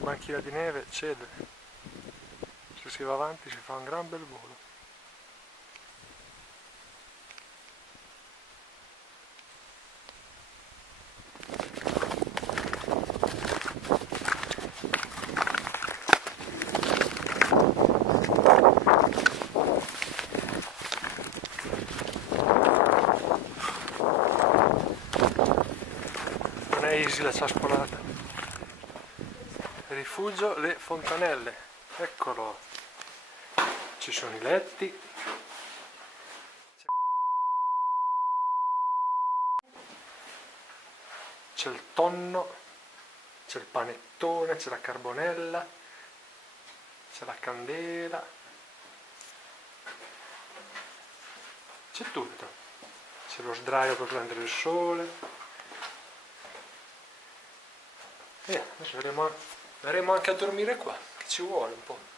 questa banchina di neve cede. Se si va avanti si fa un gran bel volo. Non è easy la ciaspolata. Rifugio Le Fontanelle, eccolo. Ci sono i letti. C'è il tonno, c'è il panettone, c'è la carbonella, c'è la candela, c'è tutto. C'è lo sdraio per prendere il sole. E adesso verremo anche a dormire qua, che ci vuole un po'.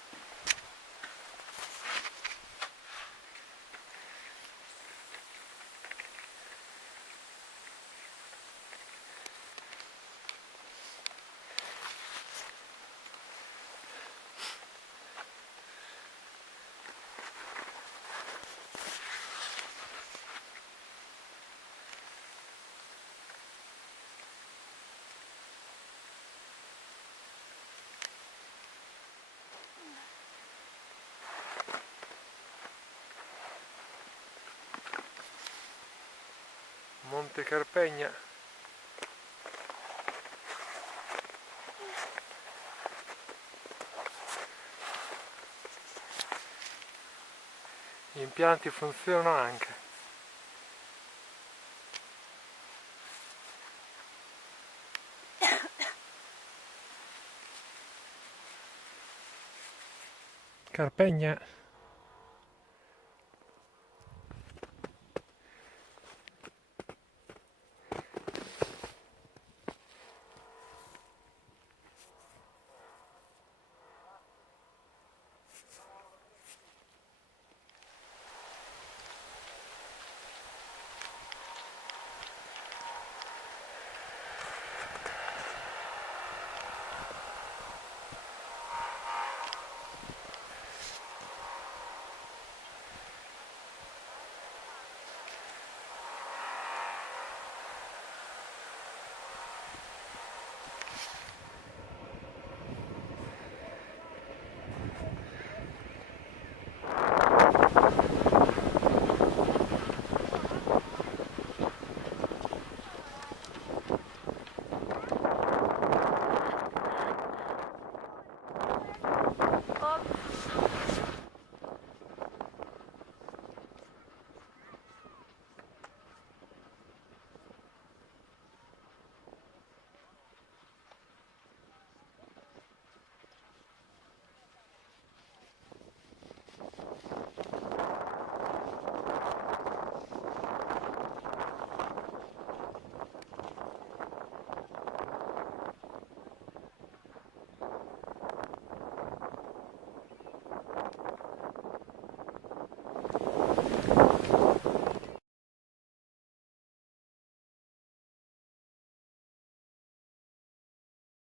Monte Carpegna. Gli impianti funzionano anche. Carpegna